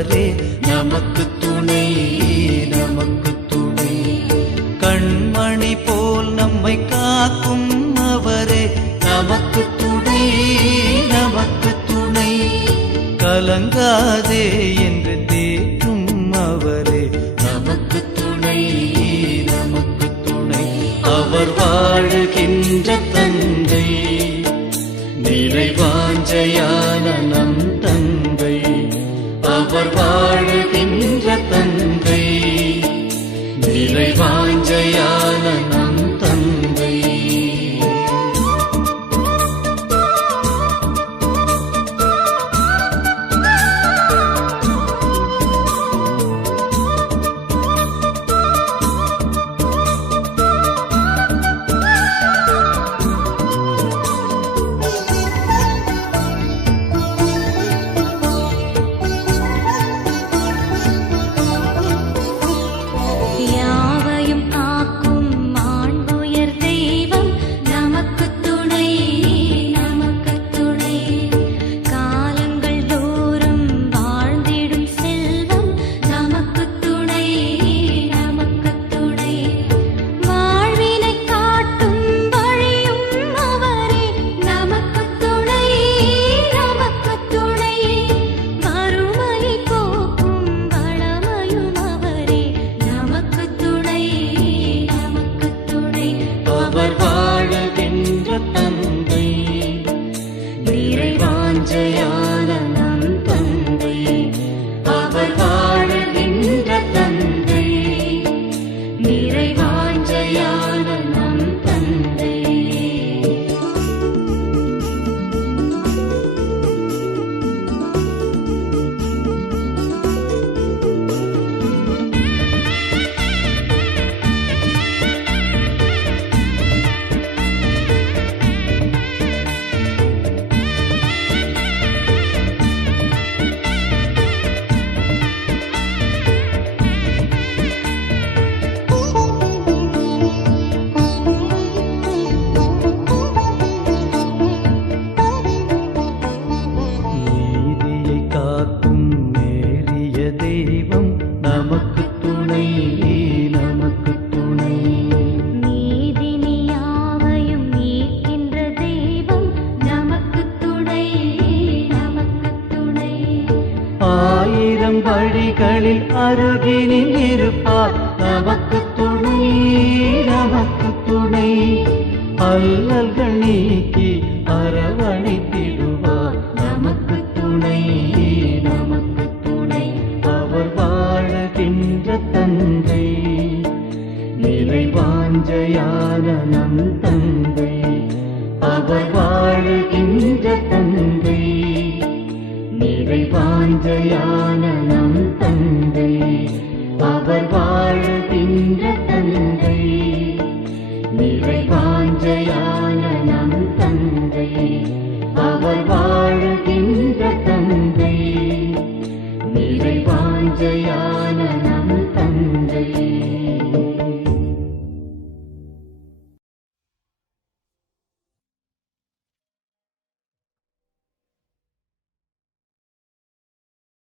அவரே நமக்கு துணை, நமக்கு துணை. கண்மணி போல் நம்மை காக்கும் அவரே நமக்கு துணை, நமக்கு துணை. கலங்காதே என்று தேற்றும் அவரே நமக்கு துணை, நமக்கு துணை. அவர் வாழுகின்ற தந்தை, நிறைவாஞ்சையான நம் தந்தை. அவர் வாழுகின்ற தந்தை, நிறைவாஞ்சையான நம் தந்தை. அவர் வாழுகின்ற தந்தை, நிறைவாஞ்சையான நம் தந்தை. அவர் வாழுகின்ற தந்தை, நிறைவாஞ்சையான நம் தந்தை. நமக்கு துணை, நமக்கு துணை. நீதினியாவையும் நீக்கின்ற தெய்வம் நமக்கு துணை, நமக்கு துணை. ஆயிரம் வழிகளில் அருகினில் இருப்பார் நமக்கு துணை, நமக்கு துணை. அல்லல்கள் நீக்கி அரவணைத்திடுவார் நமக்கு துணை, நமக்கு துணை. அவர் வாழுகின்ற தந்தை, நிறைவாஞ்சையான நம் தந்தை. அவர் வாழுகின்ற தந்தை, நிறைவாஞ்சையான நம் தந்தை. அவர் வாழுகின்ற தந்தை, நிறைவாஞ்சையான நம் தந்தை. அவர் வாழுகின்ற தந்தை, நிறைவாஞ்சையான